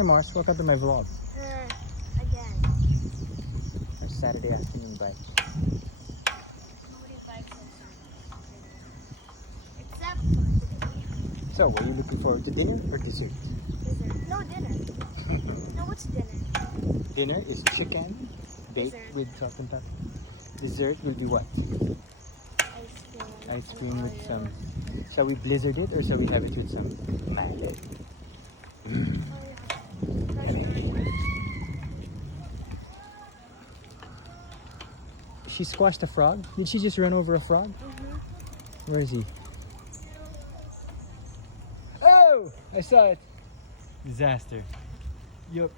Hey Mars, welcome to my vlog. Again. Our Saturday afternoon bike. Nobody bikes on Sunday. Except for today. So, were you looking forward to dinner or dessert? Dessert. No dinner. No, what's dinner? Dinner is chicken baked Dessert. with salt and pepper. Dessert will be what? Ice cream. Ice and cream with Oreo. some... Shall we blizzard it or shall we have it with some mallet? She squashed a frog? Did she just run over a frog? Mm-hmm. Where is he? Oh! I saw it! Disaster. Yup.